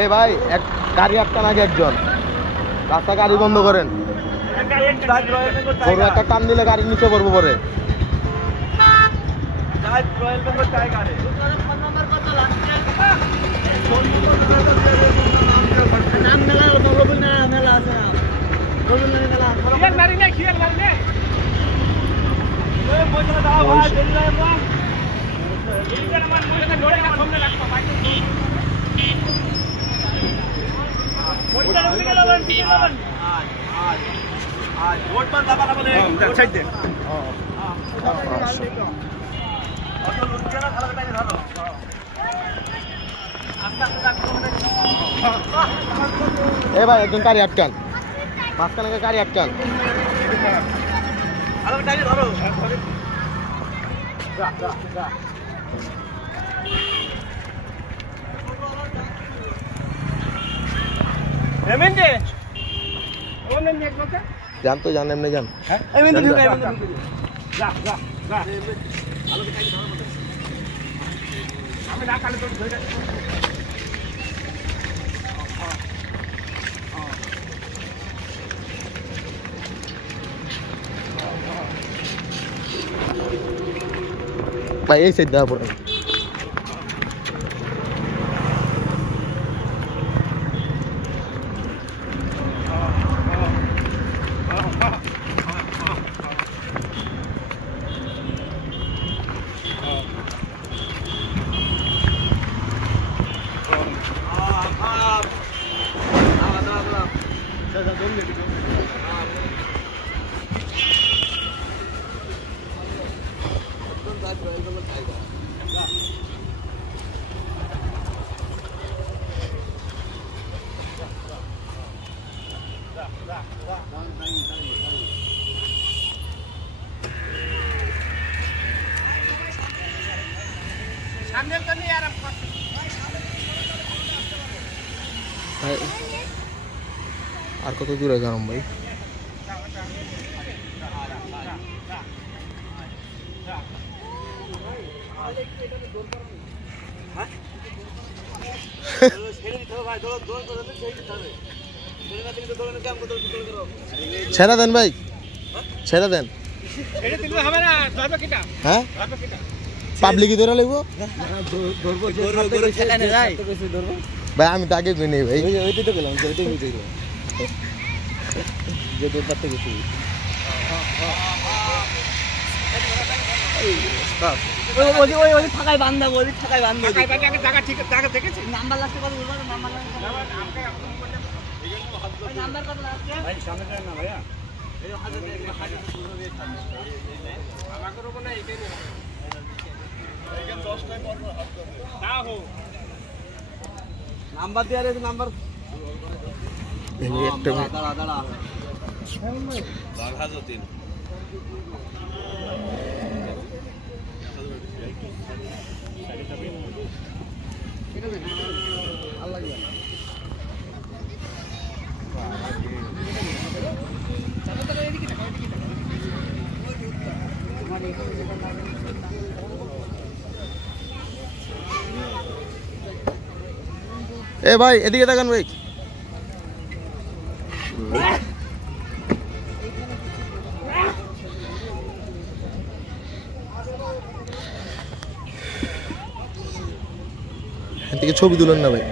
এই ভাই এক গাড়ি আটকান আগে একজন রাস্তা গাড়ি বন্ধ করেন বড় একটা টান দিলে গাড়ির নিচে পড়বো পরে এ ভাই একজন গাড়ি আটকান মাঝখানে গাড়ি আটকান जान तो जान एमने जान भाई ऐसे दा पड़ा আর কত দূরে গেলাম ভাই ছেড়ে দেন ভাই ছেড়ে দেন হ্যাঁ পাবলিক ধরে লাগবো ভাই আমি তো আগে নেই ভাই ওইটাই তো গেলাম ওইটাই বুঝে গেলাম যে দৌড়তে গেছি ওই ফাঁকায় বান্ধা ওই ফাঁকায় বান্ধা জায়গা ঠিক জায়গা দেখেছি নাম্বার লাস্টে কত বলবো নাম্বার নাম্বার কত লাস্টে ভাই সামনে না ভাইয়া এই হাজার আমাকে রকম না এইটাই এইখান 10 টাইম পর না হো নাম্বার দেয়া রে নাম্বার এই একটা দাঁড়া দাঁড়া বাঘা যতীন ए भाई এদিকে তাকান ভাই এদিকে ছবি তুলেন না ভাই।